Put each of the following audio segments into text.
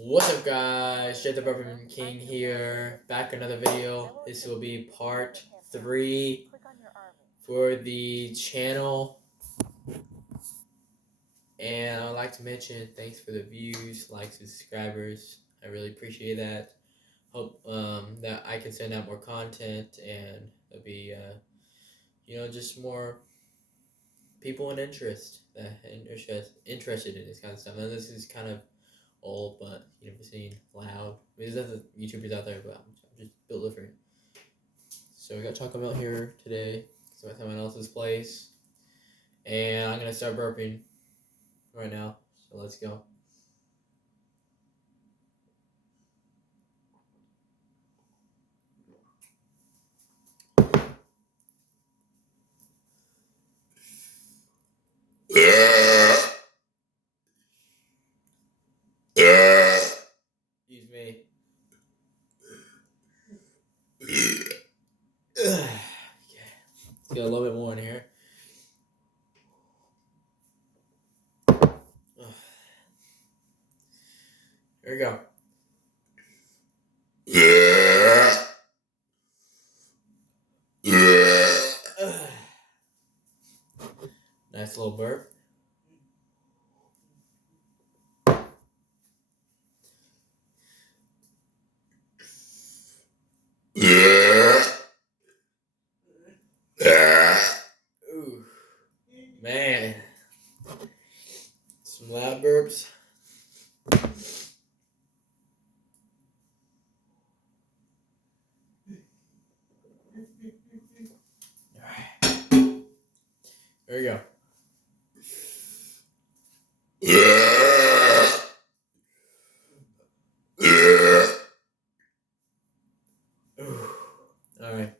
What's up, guys? Jet the Burping King here. Back another video. This will be part 3 for the channel. And I'd like to mention thanks for the views, likes, and subscribers. I really appreciate that. Hope that I can send out more content and there'll be just more people in interest interested in this kind of stuff. Now this is kind of old, but you never seen loud. I mean, there's other YouTubers out there, but I'm just built different. So we got Taco Bell here today. So at someone else's place, and I'm gonna start burping right now. So let's go. Excuse me. Okay. Let's get a little bit more in here. Here we go. Nice little burp. Ooh, man. Some loud burps. There we go. All right.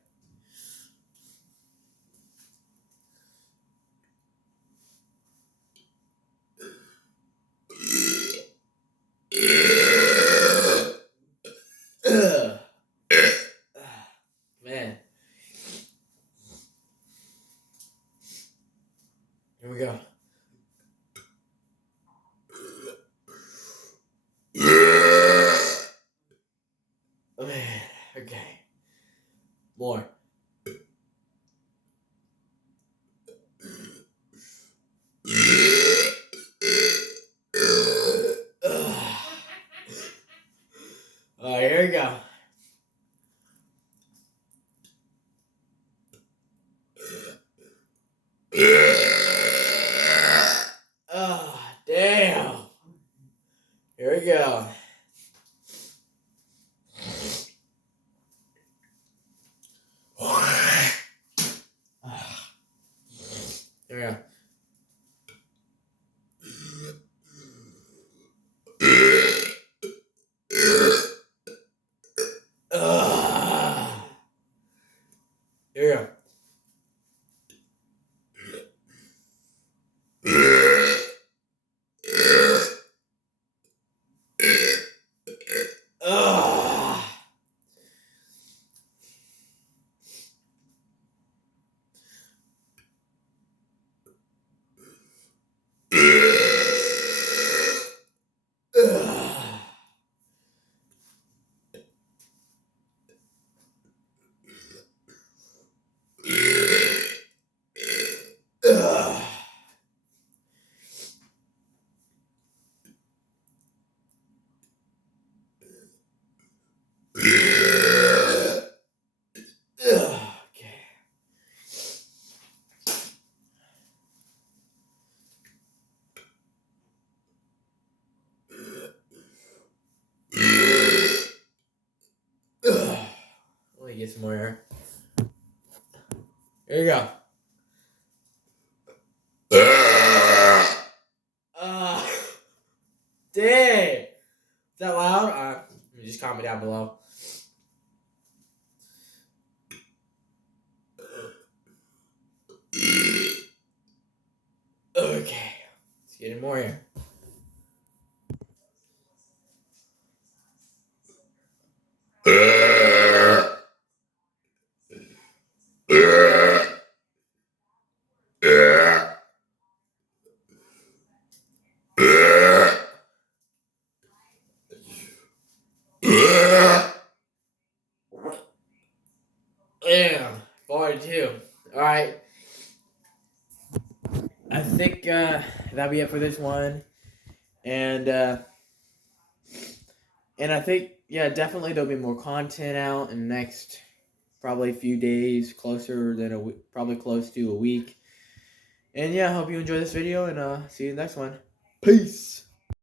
Man. Here we go. Man. Okay. More. Alright, here we go. Oh, damn. Here we go. Here we go. Here we go. Okay. Let me get some more air. Here you go. Dang. Is that loud? Just comment down below. Okay. Let's get in more here. 42. All right. I think that'll be it for this one. And I think, yeah, definitely there'll be more content out in the next probably a few days, closer than a week, probably close to a week. And yeah, I hope you enjoy this video, and see you in the next one. Peace.